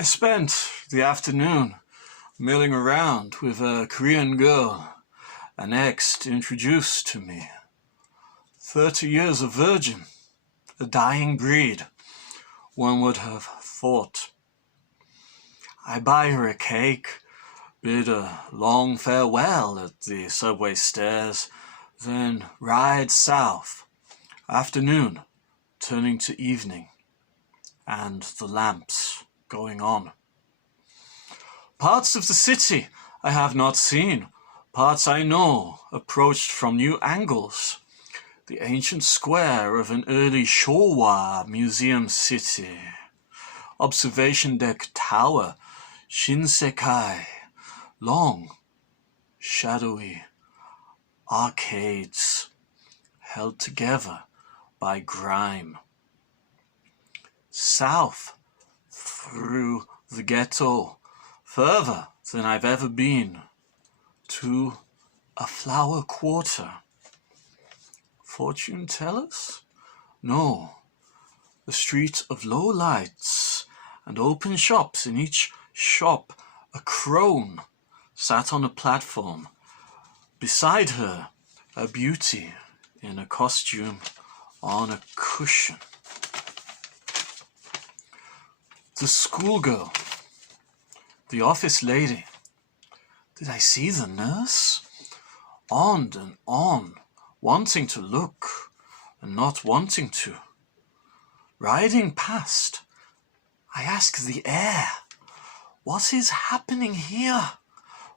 I spent the afternoon milling around with a Korean girl, an ex introduced to me. 30 years a virgin, a dying breed, one would have thought. I buy her a cake, bid a long farewell at the subway stairs, then ride south. Afternoon turning to evening, and the lamps going on. Parts of the city I have not seen, parts I know approached from new angles. The ancient square of an early Showa museum city. Observation deck tower, Shinsekai. Long, shadowy arcades held together by grime. South through the ghetto, further than I've ever been, to a flower quarter. Fortune tellers? No. A street of low lights and open shops. In each shop a crone sat on a platform. Beside her a beauty in a costume on a cushion. The schoolgirl, the office lady. Did I see the nurse? On and on, wanting to look and not wanting to. Riding past, I ask the air, what is happening here?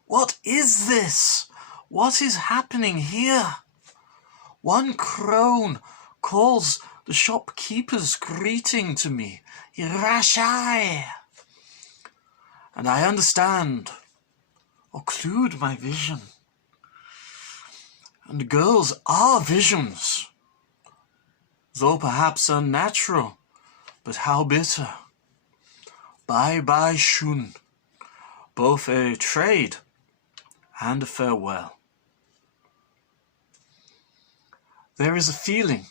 What is this? What is happening here? One crone calls the shopkeeper's greeting to me, Irashai. And I understand, occlude my vision. And girls are visions, though perhaps unnatural, but how bitter. Bye-bye shun, both a trade and a farewell. There is a feeling,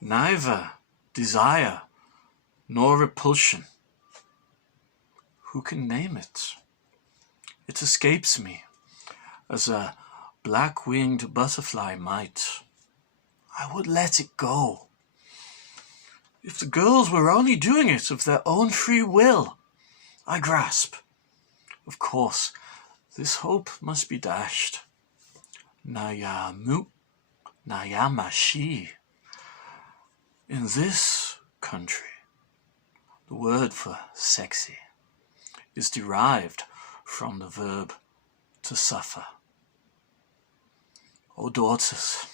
neither desire nor repulsion. Who can name it? It escapes me, as a black-winged butterfly might. I would let it go. If the girls were only doing it of their own free will, I grasp. Of course, this hope must be dashed. Nayamu, Nayamashi. In this country, the word for sexy is derived from the verb to suffer. O daughters,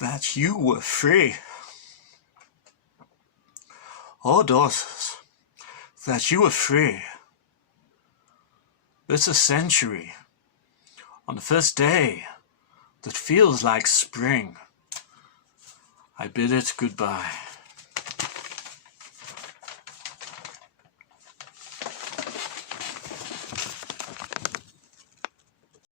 that you were free. O daughters, that you were free. It's a century, on the first day that feels like spring, I bid it goodbye.